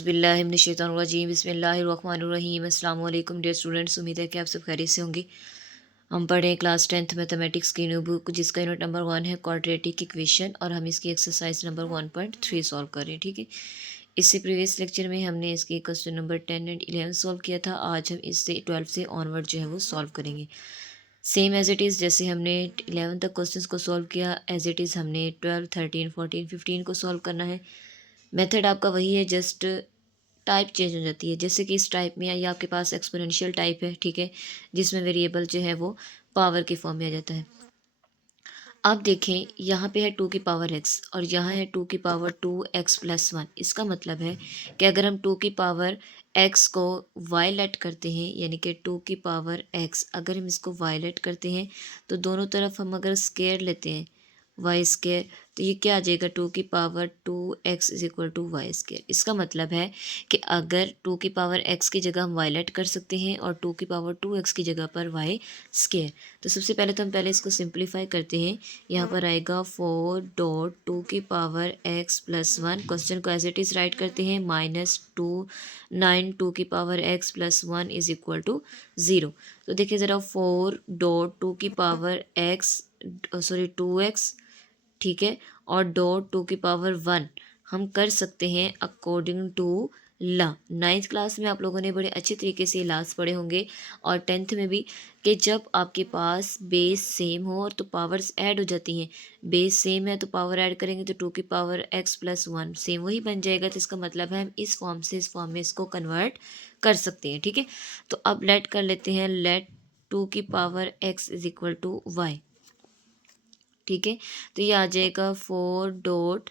बिस्मिल्लाहिर्रहमानिर्रहीम बिस्मिल्लाहिर्रहमानिर्रहीम अस्सलाम वालेकुम डियर स्टूडेंट्स। उम्मीद है कि आप सब खैरियत से होंगे। हम पढ़ें क्लास 10th मैथमेटिक्स की न्यू बुक जिसका यूनिट नंबर 1 है क्वाड्रेटिक इक्वेशन और हम इसकी एक्सरसाइज नंबर 1.3 सॉल्व कर रहे हैं। ठीक है, इससे प्रीवियस लेक्चर में हमने इसकी क्वेश्चन नंबर 10 एंड 11 सॉल्व किया था। आज हम इससे 12 से ऑनवर्ड जो है वो सॉल्व करेंगे सेम एज इट इज़। जैसे हमने 11 तक क्वेश्चंस को सॉल्व किया एज इट इज़ हमने 12, 13, 14, 15 को सॉल्व करना है। मेथड आपका वही है, जस्ट टाइप चेंज हो जाती है। जैसे कि इस टाइप में ये आपके पास एक्सपोनेंशियल टाइप है, ठीक है, जिसमें वेरिएबल जो है वो पावर के फॉर्म में आ जाता है। अब देखें, यहाँ पे है 2 की पावर x और यहाँ है 2 की पावर 2x+1। इसका मतलब है कि अगर हम 2 की पावर x को वायलेट करते हैं, यानी कि 2 की पावर x अगर हम इसको वायलेट करते हैं तो दोनों तरफ हम अगर स्केयर लेते हैं वाई स्केयर, तो ये क्या आ जाएगा, 2 की power 2x is equal to y square. इसका मतलब है कि अगर 2 की पावर x की जगह हम वायलेट कर सकते हैं और 2 की पावर 2x की जगह पर वाई स्केयर। तो सबसे पहले तो हम पहले इसको सिंप्लीफाई करते हैं। यहाँ पर आएगा 4 डॉट 2 की पावर x+1। क्वेश्चन को एज इट इज़ राइट करते हैं -2 9 2 की power x+1 is equal to 0। तो देखिए ज़रा, 4 डॉट 2 की पावर x 2x, ठीक है, और डॉट 2 की पावर 1 हम कर सकते हैं according to La. 9th class में आप लोगों ने बड़े अच्छे तरीके से लास पढ़े होंगे और 10th में भी, कि जब आपके पास बेस सेम हो और तो पावर्स ऐड हो जाती हैं। बेस सेम है तो पावर ऐड करेंगे तो 2 की पावर x+1 सेम वही बन जाएगा। तो इसका मतलब है हम इस फॉर्म से इस फॉर्म में इसको कन्वर्ट कर सकते हैं। ठीक है, तो अब लेट कर लेते हैं, लेट 2 की power x is equal to y. ठीक है, तो ये आ जाएगा 4 डॉट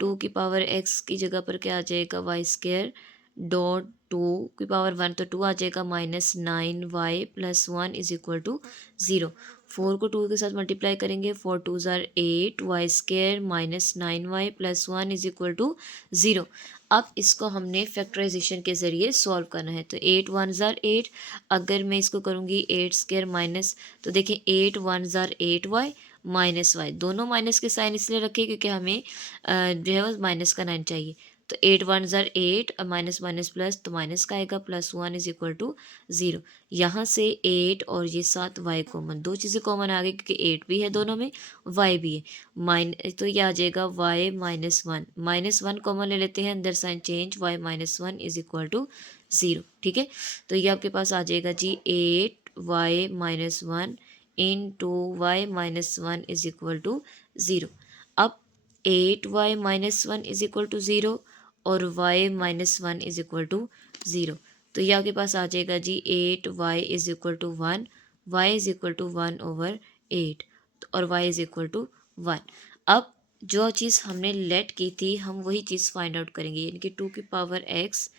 2 की पावर x की जगह पर क्या आ जाएगा, वाई स्केयर डॉट 2 की पावर 1 तो 2 आ जाएगा -9y+1 इज इक्वल टू 0। 4 को 2 के साथ मल्टीप्लाई करेंगे, 4 2 ज़ार 8 y square -9y+1 is equal to 0। अब इसको हमने फैक्टराइजेशन के ज़रिए सॉल्व करना है। तो 8 1 ज़ार 8, अगर मैं इसको करूँगी 8 स्केयर माइनस, तो देखिए 8 1 ज़ार 8y माइनस वाई, दोनों माइनस के साइन इसलिए रखे क्योंकि हमें जो है वो माइनस का 9 चाहिए। तो 8 1 ज़ार 8 माइनस माइनस प्लस, तो माइनस का आएगा +1 इज इक्वल टू 0। यहाँ से 8 और ये 7 वाई कॉमन, दो चीज़ें कॉमन आ गई क्योंकि 8 भी है दोनों में, वाई भी है। तो ये आ जाएगा वाई -1 कॉमन ले लेते हैं, अंदर sign change, y -1 is equal to 0। ठीक है, तो ये आपके पास आ जाएगा जी 8y-1 (y-1) is equal to 0। अब 8y-1 इज इक्वल टू 0 और y-1 इज इक्वल टू 0। तो ये आपके पास आ जाएगा जी 8y is equal to 1, y is equal to 1/8 और y इज इक्वल टू 1। अब जो चीज़ हमने लेट की थी हम वही चीज़ फाइंड आउट करेंगे, यानी कि 2 की power x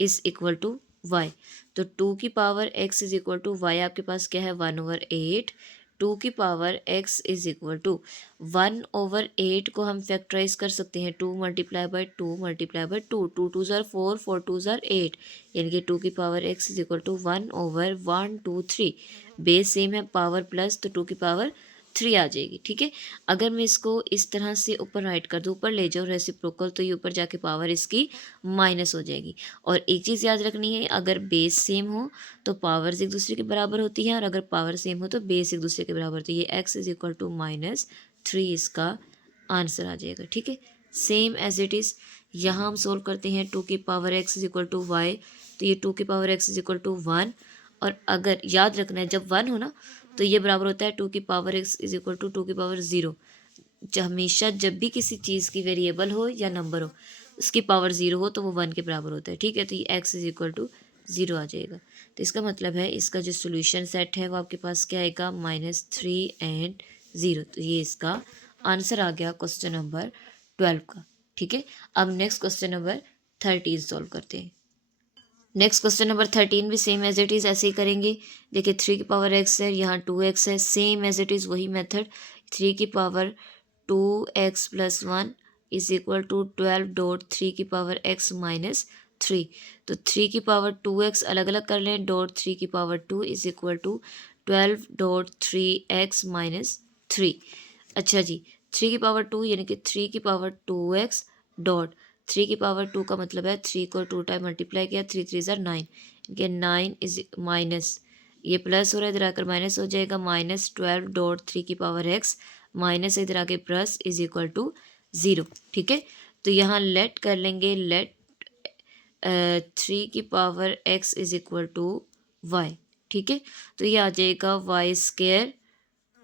is equal to y. तो 2 की power x is equal to y आपके पास क्या है, 1/8। 2 की power x is equal to 1/8 को हम फैक्टराइज कर सकते हैं, 2 मल्टीप्लाई बाई 2 मल्टीप्लाई बाई 2, 2 2 ज़ार 4, 4 2 ज़ार 8, यानी कि 2 की power x is equal to 1/123। Base same है, पावर प्लस, तो 2 की पावर 3 आ जाएगी। ठीक है, अगर मैं इसको इस तरह से ऊपर राइट कर दूँ, ऊपर ले जाऊँ रेसिप्रोकल, तो ये ऊपर जाके पावर इसकी माइनस हो जाएगी। और एक चीज़ याद रखनी है, अगर बेस सेम हो तो पावर्स एक दूसरे के बराबर होती हैं और अगर पावर सेम हो तो बेस एक दूसरे के बराबर होती है। ये x इज इक्वल टू -3 इसका आंसर आ जाएगा। ठीक है, सेम एज इट इज़ यहाँ हम सोल्व करते हैं 2 की power x is equal to y, तो ये 2 की power x is equal to 1। और अगर याद रखना है जब 1 हो ना तो ये बराबर होता है 2 की power x is equal to 2 की पावर 0। हमेशा जब भी किसी चीज़ की वेरिएबल हो या नंबर हो उसकी पावर 0 हो तो वो 1 के बराबर होता है। ठीक है, तो ये x इज इक्वल टू 0 आ जाएगा। तो इसका मतलब है इसका जो सोल्यूशन सेट है वो आपके पास क्या आएगा, -3 एंड 0। तो ये इसका आंसर आ गया क्वेश्चन नंबर 12 का। ठीक है, अब नेक्स्ट क्वेश्चन नंबर 13 सॉल्व करते हैं। नेक्स्ट क्वेश्चन नंबर 13 भी सेम एज इट इज़ ऐसे ही करेंगे। देखिए 3 की पावर x है, यहाँ 2x है, सेम एज इट इज़ वही मेथड। 3 की power 2x+1 is equal to 12 dot 3 की पावर x माइनस 3। तो 3 की पावर 2x अलग अलग कर लें, डॉट 3 की power 2 is equal to 12 dot 3x minus 3। अच्छा जी, 3 की पावर 2 यानी कि 3 की पावर 2x डॉट 3 की पावर 2 का मतलब है 3 को 2 टाइम मल्टीप्लाई किया, 3 3 ज़ार 9, ये 9 इज माइनस, ये प्लस हो रहा है इधर आकर माइनस हो जाएगा, -12 .3 की पावर x माइनस इधर आके प्लस इज इक्वल टू 0। ठीक है, तो यहाँ लेट कर लेंगे, लेट 3 की power x is equal to y। ठीक है, तो ये आ जाएगा वाई स्केयर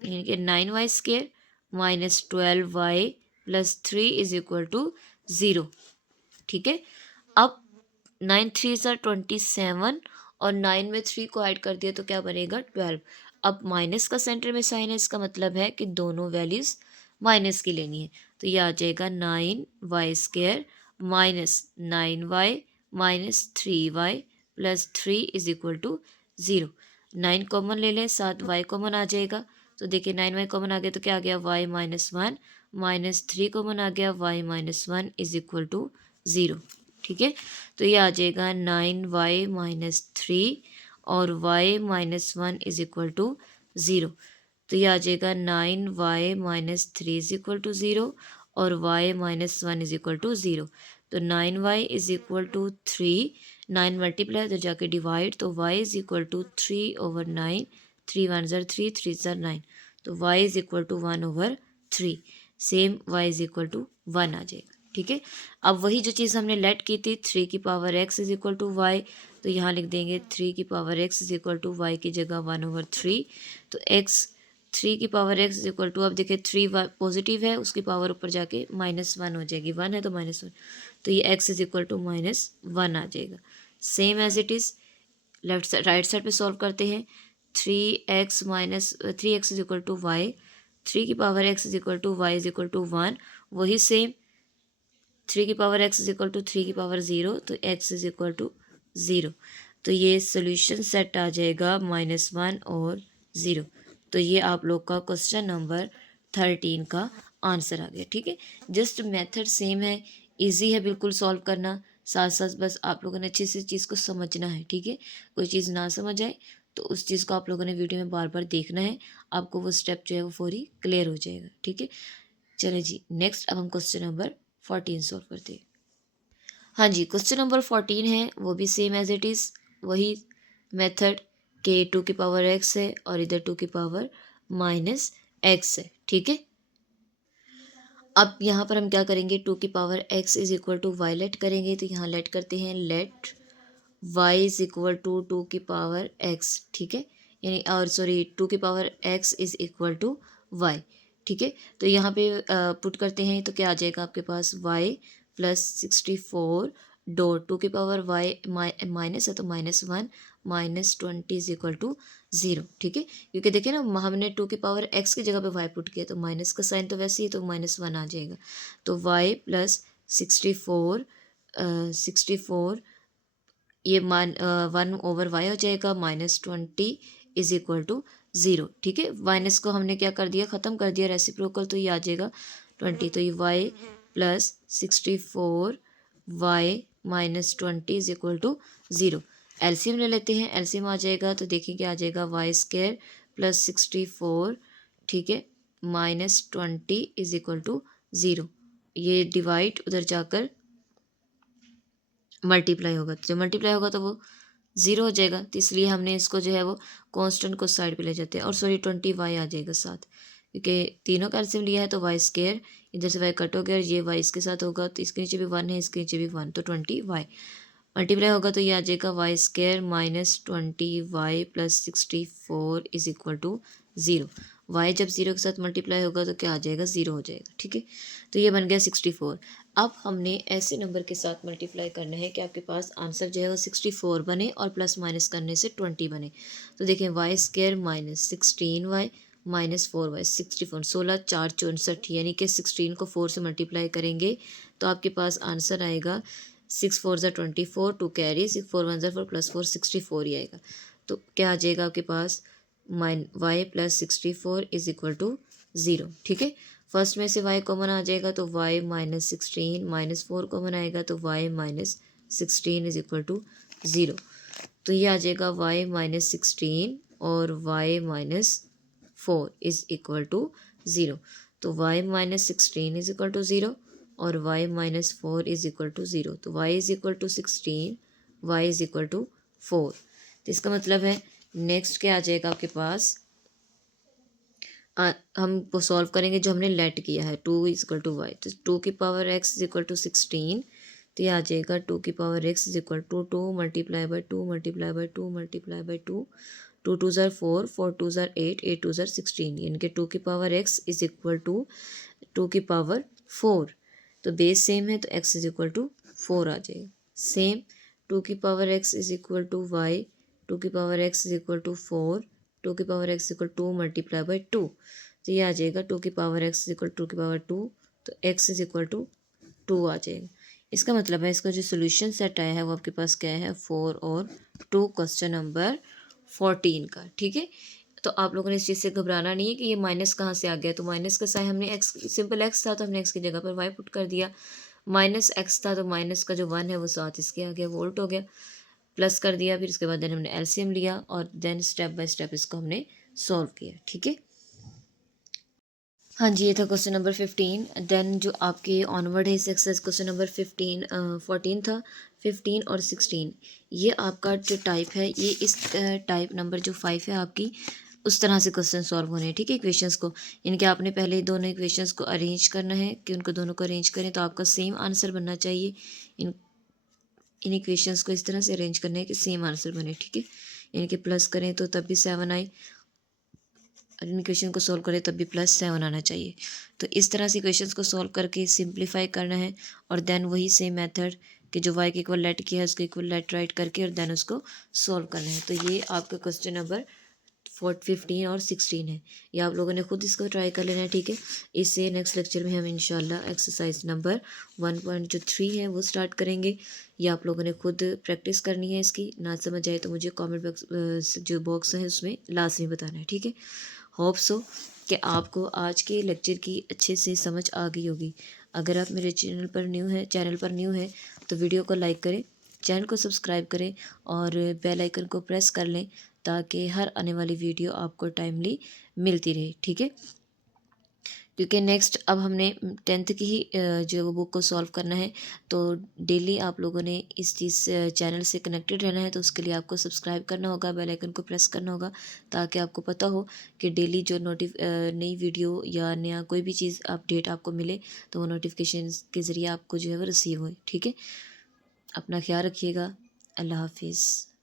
यानी कि 9y² -12y plus 3 is equal to 0। ठीक है, अब 9 3 ज़ार 27 और 9 में 3 को ऐड कर दिया तो क्या बनेगा 12। अब माइनस का सेंटर में साइन है, इसका मतलब है कि दोनों वैल्यूज़ माइनस की लेनी है, तो ये आ जाएगा 9y² -9y -3y plus 3 is equal to 0। 9 common ले लें, 7y कॉमन आ जाएगा, तो देखिए 9y कॉमन आ गया तो क्या आ गया y -1 -3 कॉमन आ गया, y -1 इज इक्वल टू 0। ठीक है, तो ये आ जाएगा 9y -3 और y -1 इज इक्वल टू 0। तो ये आ जाएगा 9y -3 इज इक्वल टू 0 और y -1 इज इक्वल टू 0। तो 9y is equal to 3, 9 multiply तो जाके डिवाइड, तो y इज इक्वल टू 3/9, 3 1 ज़ार 3, 3 ज़ार 9, तो y is equal to 1/3, same y is equal to 1 आ जाएगा। ठीक है, अब वही जो चीज़ हमने लेट की थी 3 की power x is equal to y, तो यहाँ लिख देंगे 3 की power x is equal to y की जगह 1/3, तो x 3 की power x is equal to, अब देखिए 3 पॉजिटिव है, उसकी पावर ऊपर जाके -1 हो जाएगी, 1 है तो -1, तो ये x इज इक्वल टू -1 आ जाएगा। Same as it is left side right side पे सॉल्व करते हैं, 3x is equal to y, 3 की power x is equal to y is equal to 1, वही सेम 3 की power x is equal to 3 की power 0, तो x इज इक्वल टू 0, तो ये सोल्यूशन सेट आ जाएगा -1 और 0। तो ये आप लोग का क्वेश्चन नंबर 13 का आंसर आ गया। ठीक है, जस्ट मेथड सेम है, इजी है बिल्कुल सॉल्व करना, साथ साथ बस आप लोगों ने अच्छे से चीज़ को समझना है। ठीक है, कोई चीज़ ना समझ आए तो उस चीज़ को आप लोगों ने वीडियो में बार बार देखना है, आपको वो स्टेप जो है वो फौरी क्लियर हो जाएगा। ठीक है, चले जी नेक्स्ट, अब हम क्वेश्चन नंबर 14 सॉल्व करते हैं। हाँ जी, क्वेश्चन नंबर 14 है, वो भी सेम एज इट इज़, वही मेथड के 2 की पावर x है और इधर 2 की पावर -x है। ठीक है, अब यहाँ पर हम क्या करेंगे, 2 की power x is equal to y let करेंगे, तो यहाँ लेट करते हैं, let y is equal to 2 की पावर x। ठीक है, यानी और सॉरी 2 की power x is equal to y। ठीक है, तो यहाँ पे पुट करते हैं तो क्या आ जाएगा आपके पास y प्लस 64 डॉट 2 की पावर y माइनस है तो -1 -20 इज इक्वल टू 0। ठीक है, क्योंकि देखिए ना हमने 2 की पावर x की जगह पे y पुट किया, तो माइनस का साइन तो वैसे ही, तो -1 आ जाएगा, तो y प्लस 64 ये 1/y हो जाएगा, -20 इज इक्वल टू 0। ठीक है, माइनस को हमने क्या कर दिया, ख़त्म कर दिया रेसिप्रोकल, तो ये आ जाएगा 20, तो ये y plus 64 y -20 is equal to 0। LCM ले लेते हैं, एलसीएम आ जाएगा तो देखिए क्या आ जाएगा, y² प्लस 64, ठीक है, -20 इज इक्वल टू 0। ये डिवाइड उधर जाकर मल्टीप्लाई होगा, तो जब मल्टीप्लाई होगा तो वो 0 हो जाएगा, तो इसलिए हमने इसको जो है वो कांस्टेंट को साइड पे ले जाते हैं, और सॉरी 20y आ जाएगा साथ, क्योंकि तीनों का एलसीएम लिया है तो y², इधर से y कट हो गया और ये y इसके साथ होगा, तो इसके नीचे भी 1 है, इसके नीचे भी 1, तो 20y मल्टीप्लाई होगा तो ये आ जाएगा y² -20y plus 64 is equal to 0। y जब 0 के साथ मल्टीप्लाई होगा तो क्या आ जाएगा, 0 हो जाएगा। ठीक है, तो ये बन गया 64। अब हमने ऐसे नंबर के साथ मल्टीप्लाई करना है कि आपके पास आंसर जो है वो 64 बने और प्लस माइनस करने से 20 बने। तो देखें y² -16y -4y 64, 16 4 64, यानी कि 16 को 4 से मल्टीप्लाई करेंगे तो आपके पास आंसर आएगा 6 4 ज़ा 24, 2 कैरी, 6 4 1 ज़ा 4 प्लस 4 64 ही आएगा। तो क्या आ जाएगा आपके पास, y plus 64 is equal to 0। ठीक है, फर्स्ट में से y कॉमन आ जाएगा तो y -16 -4 कॉमन आएगा तो y -16 इज इक्वल टू 0। तो ये आ जाएगा y -16 और y -4 इज इक्वल टू 0। तो y -16 इज इक्वल टू 0 और y minus 4 is equal to 0। तो y is equal to 16, y is equal to 4। तो इसका मतलब है नेक्स्ट क्या आ जाएगा आपके पास, हम वो सॉल्व करेंगे जो हमने लेट किया है, 2 इज इक्वल टू वाई। तो 2 की power x is equal to 16, तो ये आ जाएगा 2 की power x is equal to 2 multiply by 2 multiply by 2 multiply by 2, 2 two ज़ार 4, 4 टू ज़ार 8, 8 टू ज़ार 16, यानी कि 2 की power x is equal to 2 की पावर 4। तो बेस सेम है तो x इज इक्वल टू 4 आ जाएगा। सेम 2 की power x is equal to Y, 2 की power x is equal to 4, 2 की power x equal 2 multiply by 2, तो ये आ जाएगा 2 की पावर x इक्वल 2 की पावर 2, तो x इज इक्वल टू 2 आ जाएगा। इसका मतलब है इसका जो सोल्यूशन सेट आया है वो आपके पास क्या है, 4 और 2, क्वेश्चन नंबर 14 का। ठीक है, तो आप लोगों ने इस चीज़ से घबराना नहीं है कि ये माइनस कहाँ से आ गया। तो माइनस का साइन हमने एक्स, सिंपल एक्स था तो हमने एक्स की जगह पर वाई पुट कर दिया, माइनस एक्स था तो माइनस का जो 1 है वो साथ इसके आ गया, वोल्ट हो गया, प्लस कर दिया, फिर उसके बाद देन हमने एलसीएम लिया और देन स्टेप बाय स्टेप इसको हमने सॉल्व किया। ठीक है, हाँ जी, ये था क्वेश्चन नंबर 15। देन जो आपके ऑनवर्ड है इस एक्सरसाइज क्वेश्चन नंबर 14 था, 15 और 16। ये आपका जो टाइप है ये इस टाइप नंबर जो 5 है आपकी, उस तरह से क्वेश्चन सॉल्व होने हैं। ठीक है, इक्वेशंस को, यानी कि आपने पहले दोनों इक्वेशंस को अरेंज करना है कि उनको दोनों को अरेंज करें तो आपका सेम आंसर बनना चाहिए। इन इन इक्वेशंस को इस तरह से अरेंज करना है कि सेम आंसर बने। ठीक है, यानी कि प्लस करें तो तब भी 7 आए और इन इक्वेशन को सॉल्व करें तब भी +7 आना चाहिए। तो इस तरह से इक्वेशंस को सॉल्व करके सिंप्लीफाई करना है और देन वही सेम मेथड कि जो y के इक्वल लेट किया है उसको इक्वल लेट राइट करके और देन उसको सॉल्व करना है। तो ये आपका क्वेश्चन नंबर 15 और 16 है। ये आप लोगों ने खुद इसको ट्राई कर लेना है। ठीक है, इससे नेक्स्ट लेक्चर में हम इंशाल्लाह एक्सरसाइज नंबर 1.3 है वो स्टार्ट करेंगे। ये आप लोगों ने खुद प्रैक्टिस करनी है इसकी। ना समझ आए तो मुझे कमेंट बॉक्स जो बॉक्स है उसमें लाजमी बताना है। ठीक है, होप सो कि आपको आज के लेक्चर की अच्छे से समझ आ गई होगी। अगर आप मेरे चैनल पर न्यू है तो वीडियो को लाइक करें, चैनल को सब्सक्राइब करें और बेल आइकन को प्रेस कर लें ताकि हर आने वाली वीडियो आपको टाइमली मिलती रहे। ठीक है, क्योंकि नेक्स्ट अब हमने 10th की ही जो बुक को सॉल्व करना है, तो डेली आप लोगों ने इस चीज़ चैनल से कनेक्टेड रहना है। तो उसके लिए आपको सब्सक्राइब करना होगा, बेल आइकन को प्रेस करना होगा ताकि आपको पता हो कि डेली जो नई वीडियो या नया कोई भी चीज़ अपडेट आपको मिले तो वो नोटिफिकेशन के ज़रिए आपको जो है वो रिसीव हो। ठीक है, अपना ख्याल रखिएगा। अल्लाह हाफिज़।